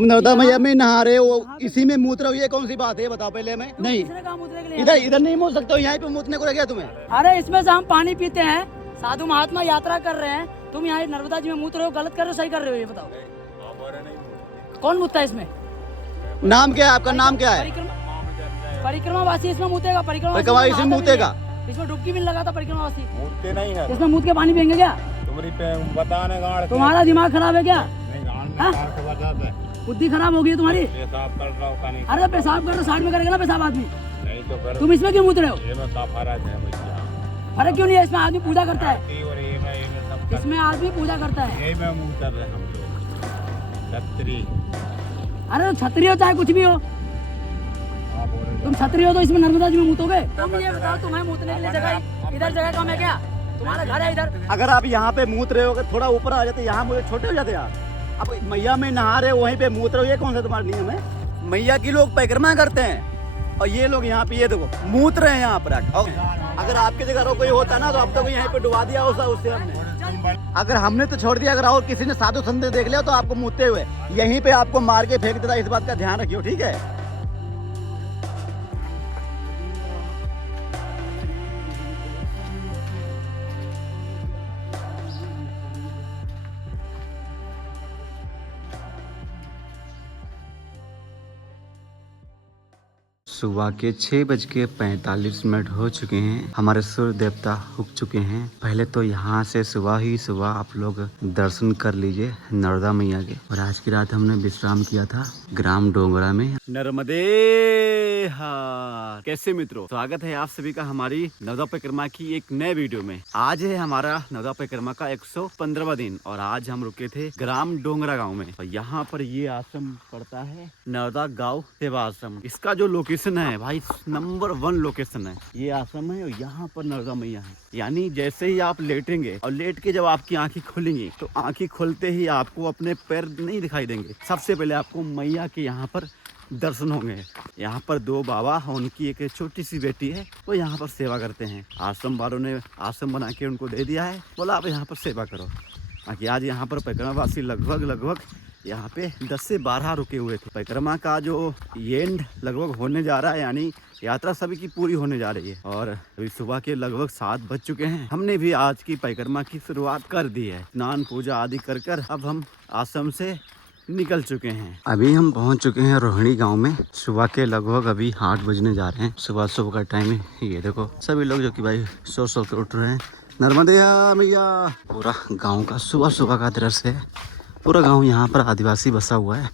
नर्मदा मैया में नहा रहे हो, इसी में मूत्र हो, ये कौन सी बात है बताओ पहले। मैं नहीं, इधर इधर नहीं मूत सकते हो, यहाँ पे मूतने को गया तुम्हें। अरे इसमें से हम पानी पीते हैं, साधु महात्मा यात्रा कर रहे हैं, तुम यहाँ नर्मदा जी में मूत रहे हो, गलत कर रहे हो सही कर रहे हो, ये बताओ कौन मूतता है इसमें? नाम क्या है आपका? नाम क्या है? परिक्रमावासी इसमें मूतेगा, परिक्रमा इसमें मूतेगा। इसमें डुबकी भी लगा था परिक्रमावासी, मूर्ति नहीं है, इसमें मूत के पानी पियेंगे क्या? बताने गाड़ तुम्हारा दिमाग खराब है क्या? हाँ? बुद्धि खराब हो गई है तुम्हारी। पेशाब कर रहा हूँ पानी। अरे पेशाब कर, साइड में करेगा ना पेशाब आदमी। नहीं तो फिर तुम इसमें क्यों मूत रहे हो? ये में का फर्क है भैया? फर्क क्यों नहीं है? इसमें आदमी पूजा करता है, और ये में सब इसमें आदमी पूजा करता है। यही में मुंह कर रहे हम लोग छतरी। अरे छतरी हो चाहे कुछ भी हो, तुम छतरी हो तो इसमें नर्मदा जी में मूतोगे? तुम ये बताओ, तुम्हें मूतने के लिए जगह इधर जगह कम है क्या? तुम्हारा घर है इधर। अगर आप यहाँ पे मूत रहे हो, अगर थोड़ा ऊपर आ जाते, यहाँ मुझे छोटे हो जाते आप। अब मैया में नहा रहे हो, वहीं पे मूत रहे हो, ये कौन सा तुम्हारा नियम है? मैया की लोग परिक्रमा करते हैं और ये लोग यहाँ पे ये देखो मूत रहे हैं यहाँ पर। और अगर आपकी जगह कोई होता ना तो अब तक यहीं पे डुबा दिया उससे हमने। अगर हमने तो छोड़ दिया, अगर और किसी ने साधु संत देख लिया तो आपको मूतते हुए यहीं पे आपको मार के फेंक देता। इस बात का ध्यान रखियो, ठीक है? सुबह के 6:45 हो चुके हैं। हमारे सूर्य देवता उग चुके हैं। पहले तो यहाँ से सुबह ही सुबह आप लोग दर्शन कर लीजिए नर्मदा मैया के। और आज की रात हमने विश्राम किया था ग्राम डोंगरा में। नर्मदे हार। कैसे मित्रों, स्वागत है आप सभी का हमारी नर्मदा परिक्रमा की एक नए वीडियो में। आज है हमारा नर्मदा परिक्रमा का 115वां दिन और आज हम रुके थे ग्राम डोंगरा गांव में। और यहाँ पर ये आश्रम पड़ता है नर्मदा गांव सेवा आश्रम। इसका जो लोकेशन है भाई, नंबर 1 लोकेशन है ये आश्रम है। और यहाँ पर नर्मदा मैया है, यानी जैसे ही आप लेटेंगे और लेट के जब आपकी आंखें खुलेंगी तो आंखें खुलते ही आपको अपने पैर नहीं दिखाई देंगे। सबसे पहले आपको मैया के यहाँ पर दर्शन होंगे। यहाँ पर 2 बाबा, उनकी एक छोटी सी बेटी है, वो यहाँ पर सेवा करते हैं। आश्रम वालों ने आश्रम बना के उनको दे दिया है, बोला आप यहाँ पर सेवा करो। बाकी आज यहाँ पर परिक्रमावासी लगभग यहाँ पे 10 से 12 रुके हुए थे। परिक्रमा का जो एंड लगभग होने जा रहा है, यानी यात्रा सभी की पूरी होने जा रही है। और अभी सुबह के लगभग 7 बज चुके हैं। हमने भी आज की परिक्रमा की शुरुआत कर दी है। स्नान पूजा आदि कर अब हम आश्रम से निकल चुके हैं। अभी हम पहुंच चुके हैं रोहिणी गांव में। सुबह के लगभग अभी 8 बजने जा रहे हैं। सुबह का टाइम है। ये देखो सभी लोग जो कि भाई सो के उठ रहे हैं। नर्मदे मैया। पूरा गांव का सुबह का दृश्य है। पूरा गांव यहाँ पर आदिवासी बसा हुआ है,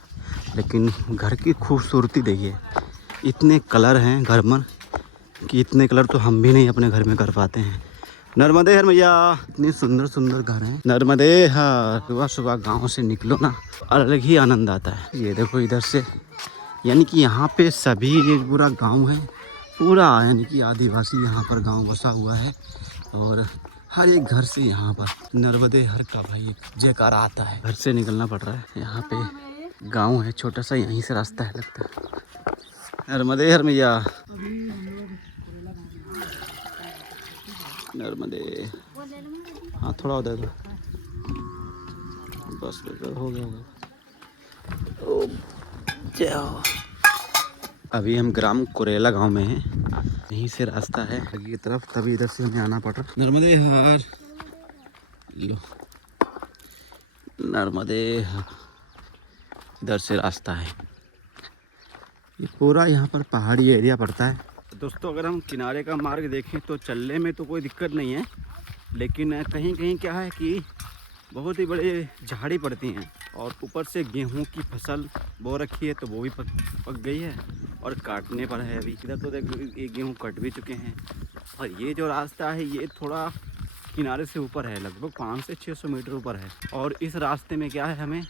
लेकिन घर की खूबसूरती देखिए। इतने कलर हैं घर में कि इतने कलर तो हम भी नहीं अपने घर में कर पाते हैं। नर्मदे हर मैया। इतने सुंदर घर हैं। नर्मदे हर। सुबह गांव से निकलो ना, अलग ही आनंद आता है। ये देखो इधर से, यानी कि यहाँ पे सभी ये पूरा गांव है पूरा, यानी कि आदिवासी यहाँ पर गांव बसा हुआ है। और हर एक घर से यहाँ पर नर्मदे हर का भाई एक जयकारा आता है। घर से निकलना पड़ रहा है। यहाँ पे गांव है छोटा सा, यहीं से रास्ता है लगता है। नर्मदे हर मैया। नर्मदे। हाँ थोड़ा उधर बस हो गया। ओ जय हो। अभी हम ग्राम कुरेला गांव में हैं। यहीं से रास्ता है आगे की तरफ, तभी इधर से हमें आना पड़ रहा। नर्मदे हार लो, नर्मदे हार। इधर से रास्ता है। ये पूरा यहाँ पर पहाड़ी एरिया पड़ता है। दोस्तों, अगर हम किनारे का मार्ग देखें तो चलने में तो कोई दिक्कत नहीं है, लेकिन कहीं कहीं क्या है कि बहुत ही बड़े झाड़ी पड़ती हैं और ऊपर से गेहूं की फसल बो रखी है तो वो भी पक गई है और काटने पर है। अभी इधर तो देख, ये गेहूं कट भी चुके हैं। और ये जो रास्ता है ये थोड़ा किनारे से ऊपर है, लगभग 500 से 600 मीटर ऊपर है। और इस रास्ते में क्या है, हमें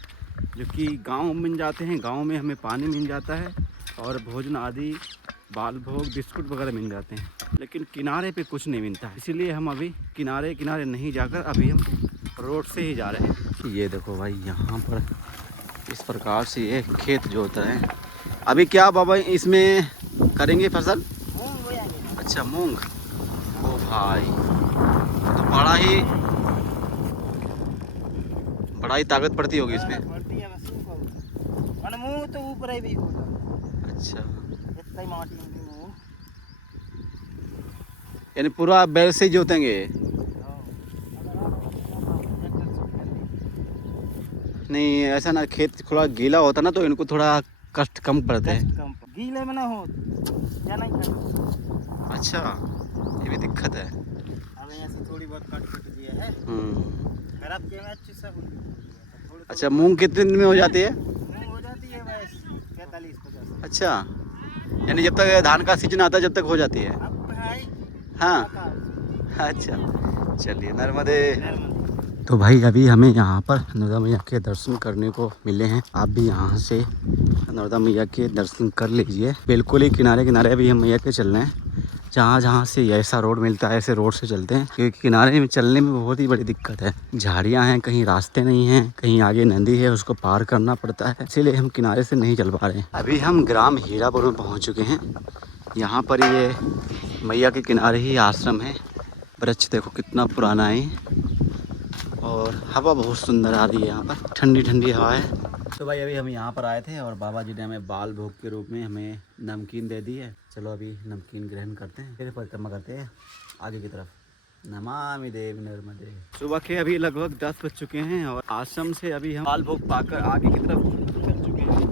जो कि गाँव मिल जाते हैं, गाँव में हमें पानी मिल जाता है और भोजन आदि बाल भोग बिस्कुट वगैरह मिल जाते हैं, लेकिन किनारे पे कुछ नहीं मिलता। इसीलिए हम अभी किनारे नहीं जाकर अभी हम रोड से ही जा रहे हैं। ये देखो भाई, यहाँ पर इस प्रकार से ये खेत जोता है। अभी क्या बाबा इसमें करेंगे फसल? अच्छा मूंग। ओ भाई तो बड़ा ही ताकत पड़ती होगी इसमें। અને મું તો ઉપર આવી ગયું अच्छा એટલા માટી ની મું यानी पूरा बैल से ही जोतेंगे नहीं ऐसा ना खेत थोड़ा गीला होता ना तो इनको थोड़ा कष्ट कम पड़ते हैं गीले में ना हो या नहीं कर अच्छा ये भी दिक्कत है अब यहाँ से थोड़ी बहुत कट कट दिया है खराब के में अच्छी सब हुई अच्छा मूंग कितने दिन में हो जाती है मूंग हो जाती है बस 45-50 अच्छा यानी जब तक धान का सीजन आता है जब तक हो जाती है अब भाई हाँ अच्छा चलिए नर्मदे तो भाई अभी हमें यहाँ पर नर्मदा मैया के दर्शन करने को मिले हैं। आप भी यहाँ से नर्मदा मैया के दर्शन कर लीजिए। बिल्कुल ही किनारे किनारे अभी हम मैया के चल रहे हैं। जहाँ जहाँ से ऐसा रोड मिलता है ऐसे रोड से चलते हैं क्योंकि किनारे में चलने में बहुत ही बड़ी दिक्कत है। झाड़ियाँ हैं, कहीं रास्ते नहीं हैं, कहीं आगे नदी है उसको पार करना पड़ता है, इसीलिए हम किनारे से नहीं चल पा रहे हैं। अभी हम ग्राम हीरापुर में पहुँच चुके हैं। यहाँ पर ये मैया के किनारे ही आश्रम है। वृक्ष देखो कितना पुराना है और हवा बहुत सुंदर आ रही है। यहाँ पर ठंडी ठंडी हवा है। तो भाई अभी हम यहाँ पर आए थे और बाबा जी ने हमें बाल भोग के रूप में हमें नमकीन दे दी है। चलो अभी नमकीन ग्रहण करते हैं, फिर परिक्रमा करते हैं आगे की तरफ। नमामि देवी नर्मदे। सुबह के अभी लगभग 10 बज चुके हैं और आश्रम से अभी हम बाल भोग पाकर आगे की तरफ चल चुके हैं।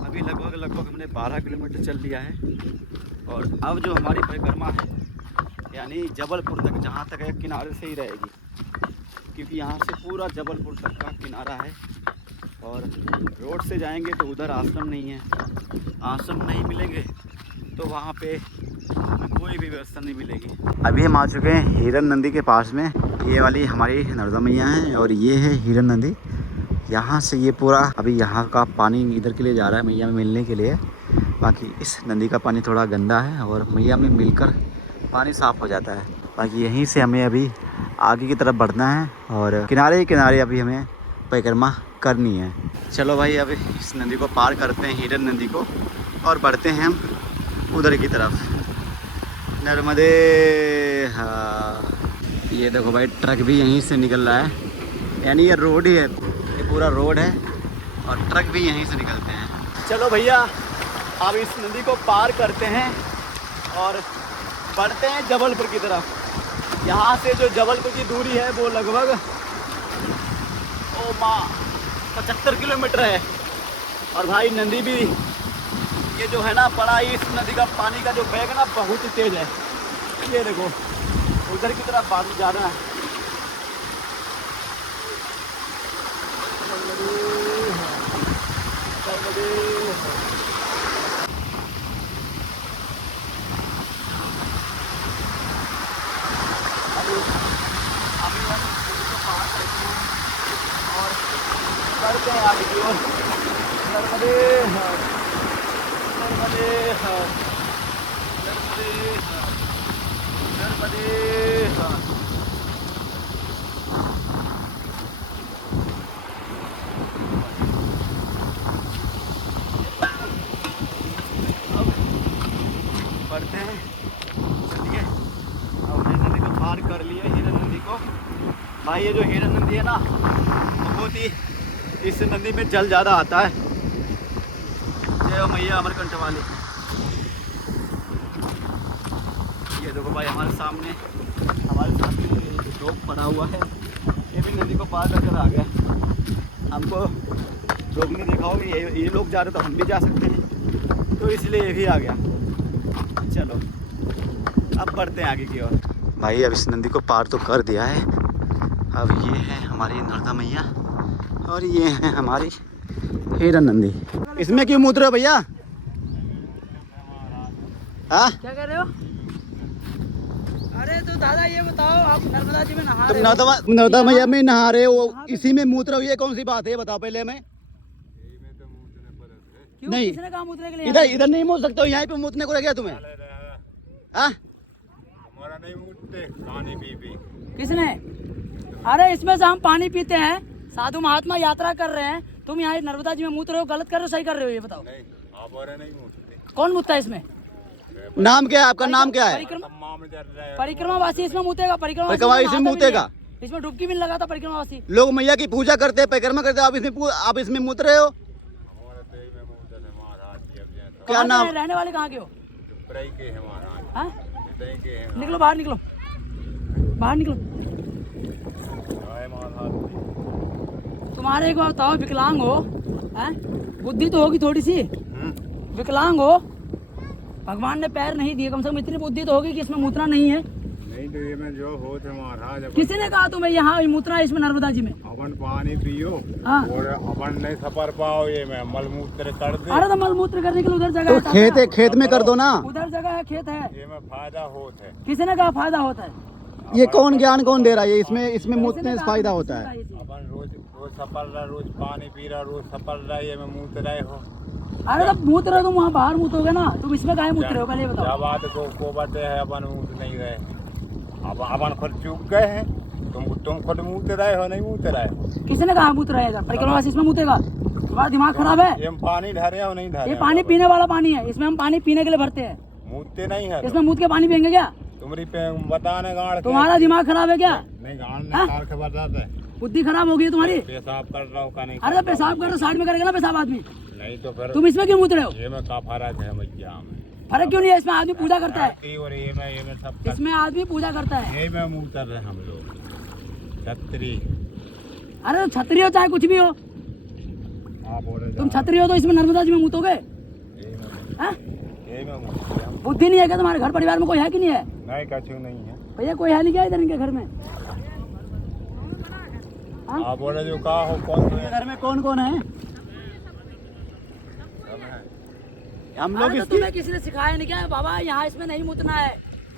अभी लगभग हमने 12 किलोमीटर चल लिया है और अब जो हमारी परिक्रमा है यानी जबलपुर तक, जहाँ तक है किनारे से ही रहेगी क्योंकि यहाँ से पूरा जबलपुर तक का किनारा है और रोड से जाएंगे तो उधर आश्रम नहीं है। आश्रम नहीं मिलेंगे तो वहाँ पे हमें कोई भी व्यवस्था नहीं मिलेगी। अभी हम आ चुके हैं हिरन नदी के पास में। ये वाली हमारी नर्मदा मैया है और ये है हिरन नदी। यहाँ से ये पूरा अभी यहाँ का पानी इधर के लिए जा रहा है मैया में मिलने के लिए। बाकी इस नदी का पानी थोड़ा गंदा है और मैया में मिलकर पानी साफ़ हो जाता है। बाकी यहीं से हमें अभी आगे की तरफ बढ़ना है और किनारे ही किनारे अभी हमें परिक्रमा करनी है। चलो भाई अभी इस नदी को पार करते हैं, हिरन नदी को, और बढ़ते हैं हम उधर की तरफ। नर्मदे। हाँ ये देखो भाई ट्रक भी यहीं से निकल रहा है, यानी ये रोड ही है, ये पूरा रोड है और ट्रक भी यहीं से निकलते हैं। चलो भैया अब इस नदी को पार करते हैं और बढ़ते हैं जबलपुर की तरफ। यहाँ से जो जबलपुर की दूरी है वो लगभग 75 किलोमीटर है। और भाई नदी भी ये जो है ना बड़ा ही, इस नदी का पानी का जो बैग ना बहुत ही तेज है। ये देखो उधर की तरफ पानी जा रहा है। करते हैं आगे की ओर। नर्मदे हर, नर्मदे हर, नर्मदे हर, नर्मदे हर। अब बढ़ते हैं, चलिए अब हमने नदी को पार कर लिया, हिरन नदी को। भाई ये जो हिरन नदी है ना बहुत ही, इस नदी में जल ज़्यादा आता है। जय हो मैया अमरकंठ वाली। ये देखो भाई हमारे सामने रोक पड़ा हुआ है, ये भी नदी को पार कर आ गया। हमको रोकने देखा होगा, ये लोग जा रहे तो हम भी जा सकते हैं, तो इसलिए ये भी आ गया। चलो अब बढ़ते हैं आगे की ओर। भाई अब इस नदी को पार तो कर दिया है। अब ये है हमारी नर्मदा मैया और ये है हमारी हिरन नदी। इसमें क्यों मूत रहे हो भैया? हाँ क्या कर रहे हो? अरे तो दादा ये बताओ, आप नर्मदा जी में नहा तुम रहे हो? नर्मदा मैया में नहा रहे हो, इसी में मूत रहे हो, ये कौन सी बात है? ये बताओ पहले हमें। क्यों? नहीं। किसने कहा मुतने के लिए? इधर इधर नहीं मूत सकते हो, यहाँ पे मूतने को रह गया तुम्हें? हाँ हमारा नहीं मुझते पानी पी पी। किसने? अरे इसमें से हम पानी पीते हैं, साधु महात्मा यात्रा कर रहे हैं, तुम यहाँ नर्मदा जी में मूत रहे हो, गलत कर रहे हो सही कर रहे हो? ये बताओ नहीं आप और नहीं मुझते। कौन मुतता है इसमें? नाम क्या है आपका? नाम क्या है? परिक्रमावासी इसमें मुतेगा। परिक्रमा इसमें मुतेगा? इसमें डुबकी भी नहीं लगाता परिक्रमावासी। लोग मैया की पूजा करते हैं, परिक्रमा करते हैं, आप इसमें मूत रहे हो? क्या कहाँ नाम? के रहने वाले कहाँ के हो? प्राई के हैं महाराज, हाँ? प्राई के हैं निकलो बाहर, निकलो बाहर, निकलो। जय महाराज। तुम्हारे एक बार बताओ, विकलांग हो, हैं? बुद्धि तो होगी थोड़ी सी, विकलांग हो, भगवान ने पैर नहीं दिए, कम से कम इतनी बुद्धि तो होगी कि इसमें मूत्रा नहीं है। नहीं तो ये में जो होते महाराज, किसी ने कहा तुम्हें यहाँ मूत्रा है इसमें नर्मदा जी में? अपन पानी पियो हाँ। और अपन नहीं सफर पाओ, ये में मलमूत्र कर दे, अरे तो मलमूत्र करने के लिए उधर जगह तो है, खेत है, खेत में कर दो ना। उधर जगह है, खेत है। ये में फायदा होता है। किसी ने कहा फायदा होता है? ये कौन ज्ञान कौन दे रहा है? इसमें मूतने से फायदा होता है। अपन रोज रोज सफर रहा, रोज पानी पी रहा, रोज सफर रहा, ये में मूत रहे हो। अरे तो मूत रहे तुम वहाँ बाहर मूतोगे ना, तुम इसमें काहे मूत रहे हो? पहले ये बताओ। जब बात को बते है अपन मूत नहीं रहे, अब अपन खुद चूक गए हैं। तुम खुद मूत रहे हो, नहीं मूत रहे हो। किसी ने कहा मूत रहेगा? परिक्रमा इसमें मूतेगा? तुम्हारा दिमाग खराब है? ये पानी धरे हो नहीं धरे? ये पानी पीने वाला पानी है, इसमें हम पानी पीने के लिए भरते हैं। मूतते नहीं है इसमें मूत के पानी पियेंगे क्या? तुम्हारी पे बताने गाड़ के तुम्हारा दिमाग खराब है क्या? नहीं, गाड़ ने कार के बताते हैं। बुद्धि खराब हो गई है तुम्हारी? पेशाब कर रहा हो का नहीं? अरे तो पेशाब कर, साइड में करेगा ना पेशाब आदमी। नहीं तो फिर तुम इसमें क्यों मूत रहे हो? ये में का फर्क है भैया? में फर्क क्यों नहीं है? इसमें आदमी पूजा करता है, और ये में सब कर, इसमें आदमी पूजा करता है। ये में मुंह कर रहे हम लोग छतरी। अरे तो छतरी हो चाहे कुछ भी हो, आप बोले तुम छतरी हो तो इसमें नर्मदा जी में मूतोगे? हाँ? ये में मुंह हम बुद्धि नहीं है क्या तुम्हारे घर परिवार में? कोई है कि नहीं है नहीं, कछु नहीं है। भैया? कोई है नहीं क्या इधर इनके घर में? आप बोले जो कहा हो कौन से घर में कौन कौन है? हम लोग अरे तो इसकी तुम्हें किसी ने सिखाया नहीं क्या बाबा यहाँ इसमें नहीं मूतना है?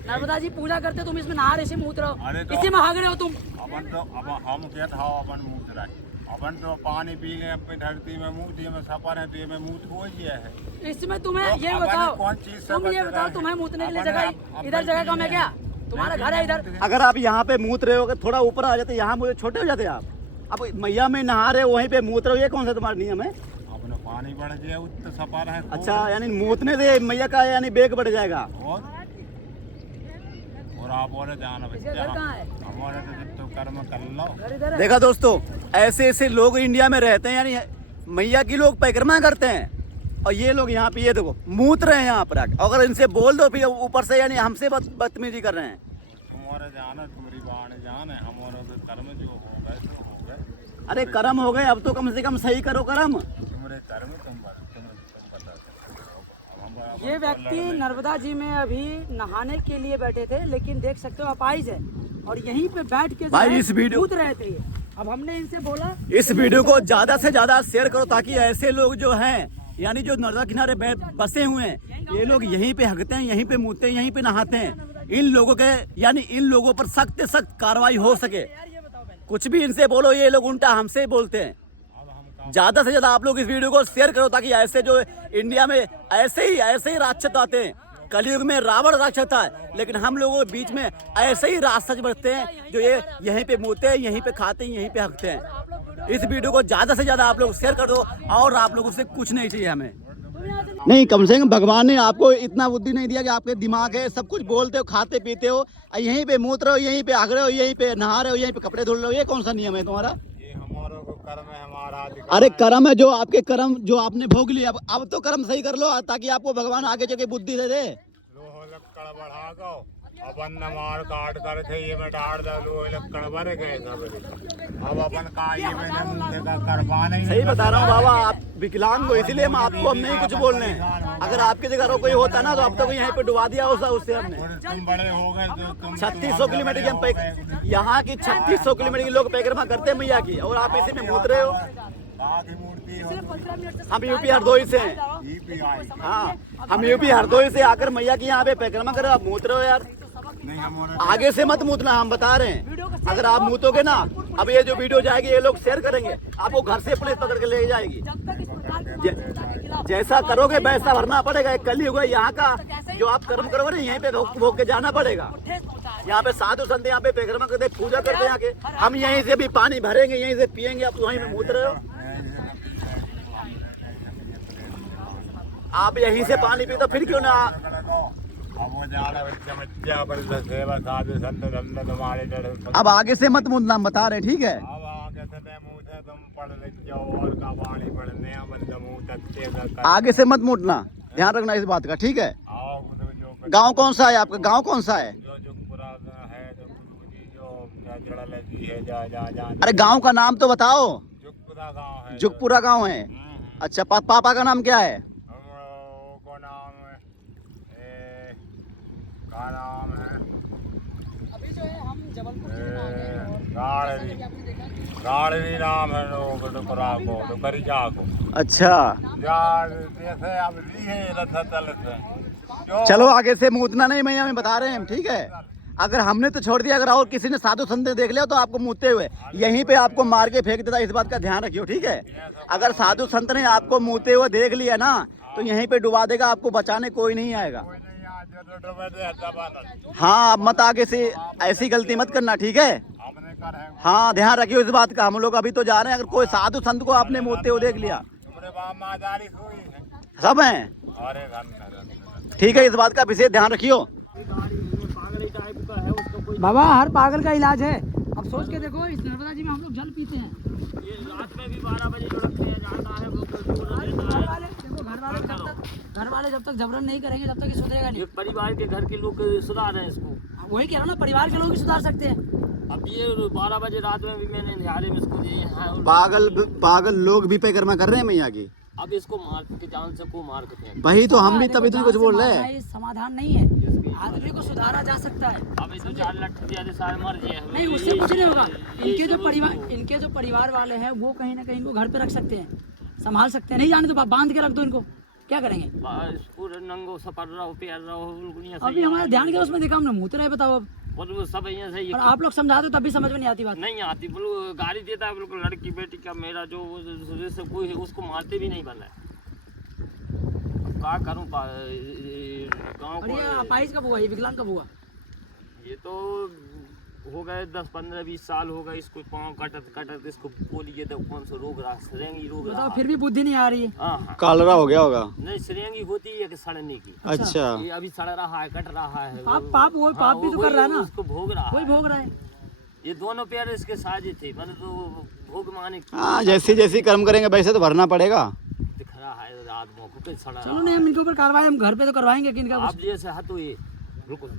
नर्मदा जी पूजा करते, तुम इसमें नहा रहे, मूत रहे अरे हो, तो- इसी में भाग रहे हो तुम। अपन तो अब हम क्या था, अपन मूत रहे, अपन तो पानी पी गए अपनी धरती में, मूत ये में सफर है तो ये में मूत हो गया है। इसमें तुम्हें तो ये अपन बताओ, कौन चीज से तुम ये बच बताओ, रहे तुम्हें हैं? मूतने के लिए अपन जगह अब इधर जगह कम है क्या? तुम्हारा घर है इधर? अगर आप यहाँ पे मूत रहे हो, अगर थोड़ा ऊपर आ जाते, यहाँ मुझे छोटे हो जाते आप। अब मैया में नहा रहे हो, वहीं पे मूत रहे हो, ये कौन सा तुम्हारा नियम है? अपना पानी बढ़ गया, उत्तर सफर है। अच्छा, यानी मूतने से मैया का यानी बेग बढ़ जाएगा। और आप और जाना इसका घर कहाँ है? हमारे तो जब तो कर्म कर लो। घर इधर है। देखा दोस्तों, ऐसे ऐसे लोग इंडिया में रहते हैं, यानी मैया की लोग परिक्रमा करते हैं, और ये लोग यहाँ पे ये देखो मूत रहे हैं यहाँ पर आके। अगर इनसे बोल दो फिर ऊपर से यानी हमसे बदतमीजी कर रहे हैं। तुम्हारे जाना, तुम्हारी बाण जान है, हमारे तो कर्म जो हो गए तो हो गए। अरे कर्म हो गए, अब तो कम से कम सही करो कर्म। तुम्हारे कर्म तुम बता दो। ये व्यक्ति नर्मदा जी में अभी नहाने के लिए बैठे थे, लेकिन देख सकते हो अपाइज है, और यहीं पे बैठ के जो भाई, है इस वीडियो- कूद रहे थे ये। अब हमने इनसे बोला इस वीडियो को ज्यादा से ज्यादा शेयर करो, ताकि ऐसे लोग जो हैं, यानी जो नर्मदा किनारे बसे हुए हैं, ये लोग यहीं पे हगते हैं, यहीं पे मूतते हैं, यहीं पे नहाते हैं। इन लोगों के यानी इन लोगों पर सख्त से सख्त कार्रवाई हो सके। कुछ भी इनसे बोलो, ये लोग उल्टा हमसे ही बोलते हैं। ज्यादा से ज्यादा आप लोग इस वीडियो को शेयर करो, ताकि ऐसे जो इंडिया में ऐसे ही राक्षस आते हैं। कलयुग में रावण राक्षस था, लेकिन हम लोगों के बीच में ऐसे ही राक्षस बचते हैं, जो ये यहीं पे मूते हैं, यहीं पे खाते हैं, यहीं पे हकते हैं। इस वीडियो को ज्यादा से ज्यादा आप लोग शेयर कर दो, और आप लोगों से कुछ नहीं चाहिए हमें। नहीं, कम से कम भगवान ने आपको इतना बुद्धि नहीं दिया कि आपके दिमाग है, सब कुछ बोलते हो, खाते पीते हो, यहीं पे मूत रहे हो, यहीं पे हग रहे हो, यहीं पे नहा रहे हो, यहीं पे कपड़े धुल रहे हो। ये कौन सा नियम है तुम्हारा? ये हमारा को कर्म है, हमारा अधिकार। अरे कर्म है, जो आपके कर्म जो आपने भोग लिया, अब तो कर्म सही कर लो, ताकि आपको भगवान आगे जाके बुद्धि दे दे। लोहो लक्कड़ बढ़ा गो, अपन न मार काट कर थे, ये में डाल दो, लोहे लक्कड़ भर गए सब। अब अपन का ये में नमूने का करवा नहीं। सही बता रहा हूँ बाबा, आप विकलांग हो, इसलिए हम आपको हम नहीं कुछ बोल रहे हैं। अगर आपकी जगह कोई होता ना, तो अब तक यहीं पे डुबा दिया उससे हमने। और तुम बड़े हो गए तो तुम 3600 किलोमीटर की हम यहाँ की 3600 किलोमीटर की लोग परिक्रमा करते हैं मैया की, और आप इसी में मूत रहे हो। कहाँ की मूर्ति हो? हम यूपी हरदोई से हैं। EPI। हाँ, हम यूपी हरदोई से आकर मैया की यहाँ पे परिक्रमा कर रहे हो, आप मूत रहे हो यार। नहीं, हमारे आगे से मत मूतना, हम बता रहे हैं। अगर आप मूतोगे ना, अब ये जो वीडियो जाएगी, ये लोग शेयर करेंगे, आपको घर से पुलिस पकड़ के ले जाएगी। जैसा करोगे वैसा भरना पड़ेगा। एक कल ही हुआ यहाँ का, जो आप कर्म करोगे ना, यहीं पे भोग के जाना पड़ेगा। यहाँ पे साधु संत यहाँ पे परिक्रमा करते, पूजा करते हैं आके। हम यहीं से भी पानी भरेंगे, यहीं से पियेंगे, आप वहीं में मूत रहे हो। आप यहीं से पानी पी तो फिर क्यों ना। अब आगे से मत मूतना, हम बता रहे, ठीक है? आगे से मत मूतना। ध्यान रखना इस बात का, ठीक है। आओ जो गांव कौन सा है आपका, गांव कौन सा है? जो पूरा है जो क्या जड़ा लगी है जा अरे गांव का नाम तो बताओ। जुगपुरा गांव है। जुगपुरा गांव है। अच्छा, पापा का नाम क्या है? को नाम है का नाम है अभी जो है हम जबलपुर गाड़ी नाम है लोग तो करिजा को। अच्छा, यार जैसे अब ली है रथा चलते जो चलो आगे से मूतना नहीं, मैं हमें बता रहे हैं, ठीक है। अगर हमने तो छोड़ दिया, अगर और किसी ने साधु संत देख लिया तो आपको मूतते हुए यहीं पे आपको मार के फेंक देता, इस बात का ध्यान रखियो, ठीक है। अगर साधु संत ने आपको मूतते हुए देख लिया ना तो यहीं पे डुबा देगा, आपको बचाने कोई नहीं आएगा। कोई नहीं आज जो डूबे दे दबाना हाँ, अब मत आगे से ऐसी गलती मत करना, ठीक है। हमने कर है हाँ, ध्यान रखियो इस बात का। हम लोग अभी तो जा रहे हैं, अगर कोई साधु संत को आपने मूतते हुए देख लिया, तुम्हारे बाप मादारी हुई है सब हैं, अरे घर ठीक है। इस बात का विशेष ध्यान रखियो। बाबा हर पागल का इलाज है। अब सोच के देखो, इस नर्मदा जी में हम लोग जल पीते हैं। ये रात में भी 12 बजे लुढ़कते हैं, जाता है वो घर वाले जब तक जबरन नहीं करेंगे तब तक ये सुधरेगा नहीं। ये परिवार के घर के लोग सुधार रहे हैं इसको। वही कह रहा हूँ ना, परिवार के लोग ही सुधार सकते हैं। अब ये 12 बजे रात में भी मैंने निहारे में इसको दिए हैं। पागल लोग भी परिक्रमा कर रहे हैं मैया की। अब इसको मार के जान से को मार के फेंक। वही तो हम भी तभी तो कुछ बोल रहे हैं। ये समाधान नहीं है, आदमी को सुधारा जा सकता है। अब ये 2-4 लठ दिया तो सारे मर गए। नहीं, उससे कुछ नहीं होगा। इनके जो परिवार वाले हैं वो कहीं ना कहीं इनको घर पे रख सकते हैं, संभाल सकते हैं। नहीं जाने तो बांध के रख दो इनको, क्या करेंगे? पूरे नंगो सपर रहो, पैर रहो, अभी हमारे ध्यान के उसमें देखा हमने मुँह रहे, बताओ अब। और वो सब यहाँ से और आप लोग समझा दो तब भी समझ में नहीं आती बात। नहीं आती। बिल्कुल गाड़ी देता है, बिल्कुल लड़की बेटी का मेरा जो से कोई उसको मारते भी नहीं बना है। क्या करूँ गाँव और ये को। अपाहिज कब हुआ, ये विकलांग कब हुआ? ये तो हो गए 10-15-20 साल हो गए। इसको पाँव कटत इसको बोलिए तो कौन सा रोग रहा, सरेंगी रोग रहा। बताओ, फिर भी बुद्धि नहीं आ रही है। हाँ, कालरा हो गया होगा। नहीं सरेंगी होती है कि सड़ने की। अच्छा, ये अभी सड़ रहा है, कट रहा है। पाप वो पाप भी तो कर रहा है ना, उसको भोग रहा कोई है। भोग रहा है। ये दोनों पैर इसके साझे थे, मतलब तो भोग माने हाँ, जैसे जैसे कर्म करेंगे वैसे तो भरना पड़ेगा। दिख रहा है रात को कुछ सड़ा चलो नहीं, हम इनके ऊपर कार्रवाई हम घर पे तो करवाएंगे कि इनका आप जैसे है तो ये बिल्कुल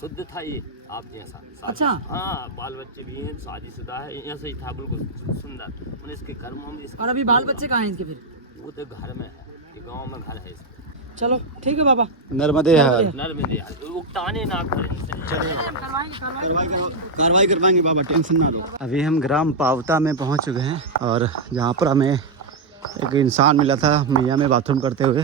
शुद्ध था ये आप जैसा। अच्छा। हाँ, बाल बच्चे भी हैं, शादीशुदा है, ऐसे ही था बिल्कुल सुंदर। मैंने इसके कर्म में और अभी बाल बच्चे कहाँ हैं इनके फिर? वो तो घर में है, ये गांव में घर है इसके। चलो ठीक है बाबा, नर्मदे हर। नर्मदे उगताने ना करें। कार्रवाई करवाएंगे बाबा, टेंशन ना लो। अभी हम ग्राम पावता में पहुंच चुके हैं और जहाँ पर हमें एक इंसान मिला था मैया में बाथरूम करते हुए,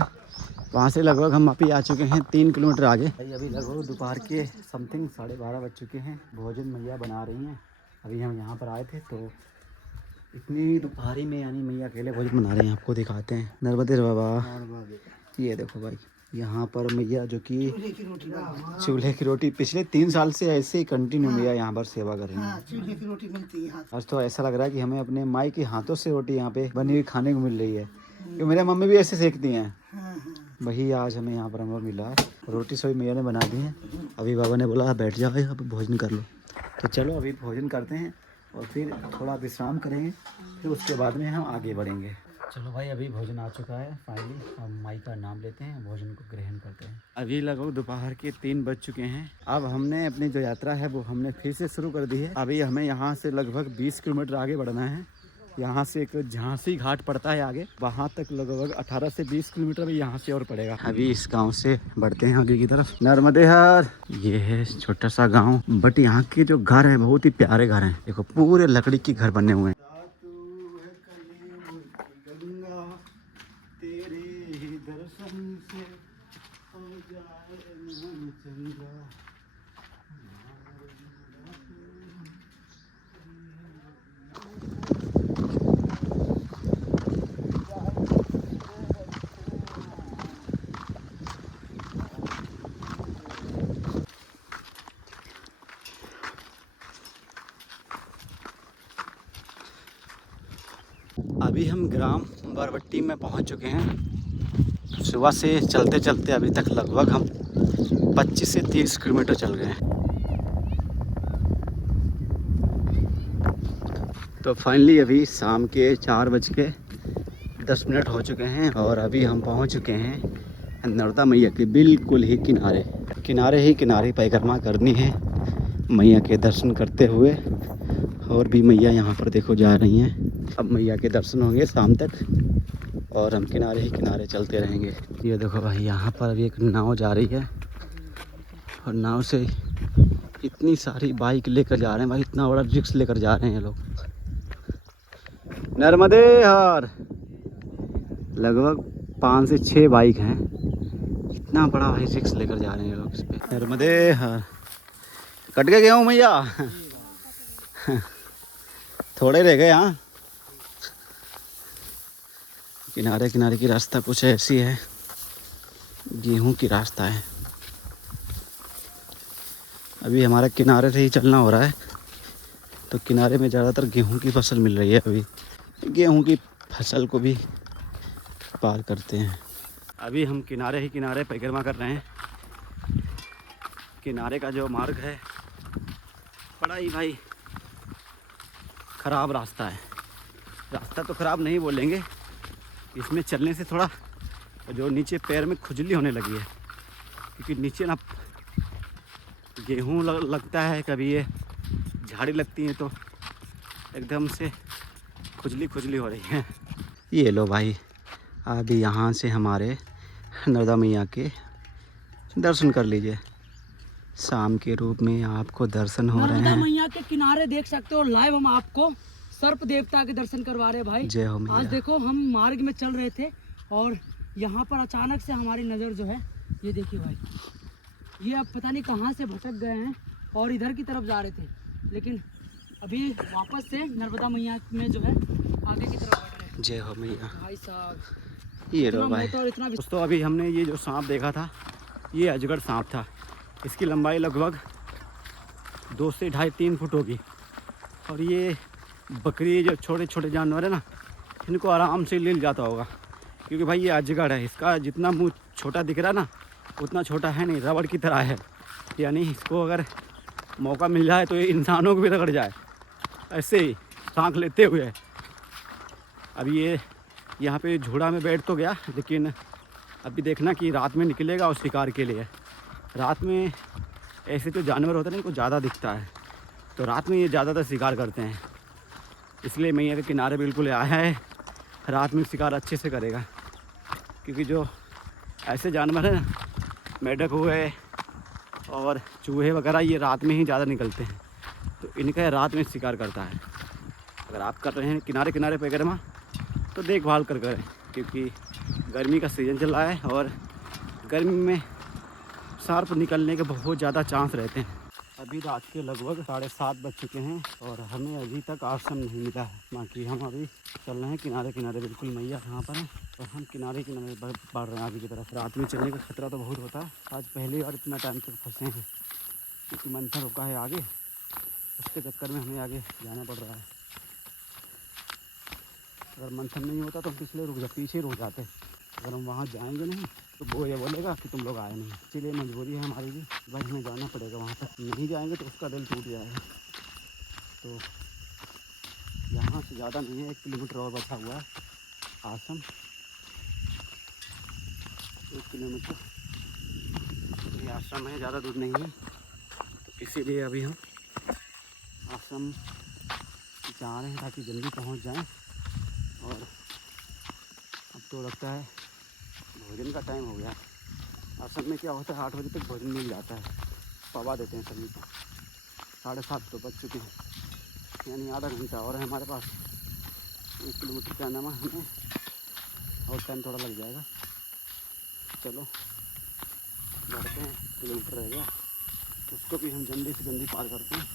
वहाँ से लगभग हम अभी आ चुके हैं 3 किलोमीटर आगे। अभी लगभग दोपहर के समथिंग 12:30 बज चुके हैं। भोजन मैया बना रही हैं। अभी हम यहाँ पर आए थे तो इतनी दोपहरी में यानी मैया अकेले भोजन बना रहे हैं, आपको दिखाते हैं। नर्मदे बाबा, ये देखो भाई, यहाँ पर मैया जो कि चूल्हे की रोटी पिछले 3 साल से ऐसे ही कंटिन्यू मैया यहाँ पर सेवा कर रही है। चूल्हे की रोटी मिलती है। आज तो ऐसा लग रहा है कि हमें अपने माई के हाथों से रोटी यहाँ पे बनी हुई खाने को मिल रही है, क्योंकि मेरे मम्मी भी ऐसे सेकती हैं। वही आज हमें यहाँ पर हमें मिला है। रोटी सभी मैया ने बना दी है। अभी बाबा ने बोला बैठ जाओ यहाँ पर भोजन कर लो, तो चलो अभी भोजन करते हैं और फिर थोड़ा विश्राम करेंगे, फिर उसके बाद में हम आगे बढ़ेंगे। चलो भाई, अभी भोजन आ चुका है। फाइनली हम माई का नाम लेते हैं, भोजन को ग्रहण करते हैं। अभी लगभग दोपहर के 3 बज चुके हैं। अब हमने अपनी जो यात्रा है वो हमने फिर से शुरू कर दी है। अभी हमें यहाँ से लगभग 20 किलोमीटर आगे बढ़ना है। यहाँ से एक झांसी घाट पड़ता है आगे, वहाँ तक लगभग 18 से 20 किलोमीटर भी यहाँ से और पड़ेगा। अभी इस गांव से बढ़ते हैं आगे की तरफ। नर्मदे हर, ये है छोटा सा गांव, बट यहाँ के जो घर हैं बहुत ही प्यारे घर हैं। देखो पूरे लकड़ी के घर बने हुए हैं। अभी हम ग्राम बरबट्टी में पहुंच चुके हैं। सुबह से चलते चलते अभी तक लगभग हम 25 से 30 किलोमीटर चल गए हैं। तो फाइनली अभी शाम के 4 बज के 10 मिनट हो चुके हैं और अभी हम पहुंच चुके हैं नर्मदा मैया के बिल्कुल ही किनारे। किनारे परिक्रमा करनी है मैया के दर्शन करते हुए। और भी मैया यहाँ पर देखो जा रही हैं। अब मैया के दर्शन होंगे शाम तक और हम किनारे ही किनारे चलते रहेंगे। ये देखो भाई, यहाँ पर अभी एक नाव जा रही है और नाव से इतनी सारी बाइक लेकर जा रहे हैं भाई, इतना बड़ा रिक्स लेकर जा रहे हैं लोग। नर्मदे हर लगभग 5 से 6 बाइक हैं, इतना बड़ा भाई रिक्स लेकर जा रहे हैं लोग इस पे। नर्मदे हर कट के गया हूँ मैया थोड़े रह गए। हाँ, किनारे किनारे की रास्ता कुछ ऐसी है, गेहूं की रास्ता है। अभी हमारा किनारे से ही चलना हो रहा है, तो किनारे में ज़्यादातर गेहूं की फसल मिल रही है। अभी गेहूं की फसल को भी पार करते हैं। अभी हम किनारे ही किनारे परिक्रमा कर रहे हैं। किनारे का जो मार्ग है बड़ा ही भाई ख़राब रास्ता है। रास्ता तो ख़राब नहीं बोलेंगे, इसमें चलने से थोड़ा जो नीचे पैर में खुजली होने लगी है, क्योंकि नीचे ना गेहूं लगता है, कभी ये झाड़ी लगती है तो एकदम से खुजली हो रही है। ये लो भाई, अभी यहाँ से हमारे नर्मदा मैया के दर्शन कर लीजिए। शाम के रूप में आपको दर्शन हो रहे नर्मदा हैं। मैया के किनारे देख सकते हो लाइव हम आपको सर्प देवता के दर्शन करवा रहे हैं भाई। जय हो आज मैया। देखो हम मार्ग में चल रहे थे और यहाँ पर अचानक से हमारी नज़र जो है, ये देखिए भाई, ये अब पता नहीं कहाँ से भटक गए हैं और इधर की तरफ जा रहे थे, लेकिन अभी वापस से नर्मदा मैया में जो है आगे की तरफ बढ़ रहे हैं। जय हो मैया। भाई साहब, ये लो इतना भाई। मोटा और इतना दोस्तों, अभी हमने ये जो सांप देखा था, ये अजगर सांप था। इसकी लंबाई लगभग 2 से 2.5-3 फुट होगी। और ये बकरी, जो छोटे छोटे जानवर है ना, इनको आराम से ले जाता होगा, क्योंकि भाई ये अजगर है। इसका जितना मुंह छोटा दिख रहा है ना, उतना छोटा है नहीं, रबड़ की तरह है। यानी इसको अगर मौका मिल जाए तो ये इंसानों को भी रगड़ जाए, ऐसे ही सांख लेते हुए। अब ये यहाँ पे झोड़ा में बैठ तो गया, लेकिन अभी देखना कि रात में निकलेगा और शिकार के लिए। रात में ऐसे जो जानवर होते हैं ना, इनको ज़्यादा दिखता है, तो रात में ये ज़्यादातर शिकार करते हैं। इसलिए मैया के किनारे बिल्कुल आया है, रात में शिकार अच्छे से करेगा। क्योंकि जो ऐसे जानवर हैं ना, मेढक हुए और चूहे वगैरह, ये रात में ही ज़्यादा निकलते हैं, तो इनका रात में शिकार करता है। अगर आप कर रहे हैं किनारे किनारे परिक्रमा, तो देखभाल कर करें, क्योंकि गर्मी का सीज़न चल रहा है और गर्मी में सर्प निकलने के बहुत ज़्यादा चांस रहते हैं। अभी रात के लगभग 7:30 बज चुके हैं और हमें अभी तक आश्रम नहीं मिला है। बाकी हम अभी चल रहे हैं किनारे किनारे, बिल्कुल मैया यहाँ पर है और हम किनारे किनारे बढ़ रहे हैं आगे की तरफ। रात में चलने का खतरा तो बहुत होता है। आज पहली बार इतना टाइम तक फंसे हैं, क्योंकि मंथन रुका है आगे, उसके चक्कर में हमें आगे जाना पड़ रहा है। अगर मंथन नहीं होता तो हम पीछे रुक जाते। अगर हम वहाँ जाएंगे नहीं तो वो ये बोलेगा कि तुम लोग आए नहीं। इसीलिए मजबूरी है हमारी भी, भाई हमें जाना पड़ेगा वहाँ तक। नहीं जाएंगे तो उसका दिल टूट जाएगा। तो यहाँ से ज़्यादा नहीं है, 1 किलोमीटर और बचा हुआ है आश्रम। 1 किलोमीटर ये आश्रम है, ज़्यादा दूर नहीं है। तो इसीलिए अभी हम आश्रम जा रहे हैं ताकि जल्दी पहुँच जाएँ। और अब तो लगता है भोजन का टाइम हो गया। आश्रम में क्या होता है, 8 बजे तक भोजन मिल जाता है, पवा देते हैं सभी को। 7:30 तो बज चुके हैं, यानी आधा घंटा और है हमारे पास। 1 किलोमीटर का नामा हमें और टाइम थोड़ा लग जाएगा। चलो बढ़ते हैं, किलोमीटर रह गया, उसको भी हम जल्दी से जल्दी पार करते हैं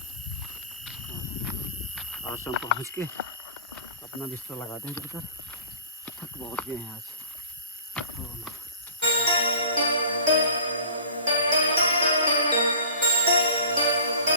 और आश्रम पहुँच के अपना बिस्तर लगाते हैं। चलकर थक बहुत गए हैं आज।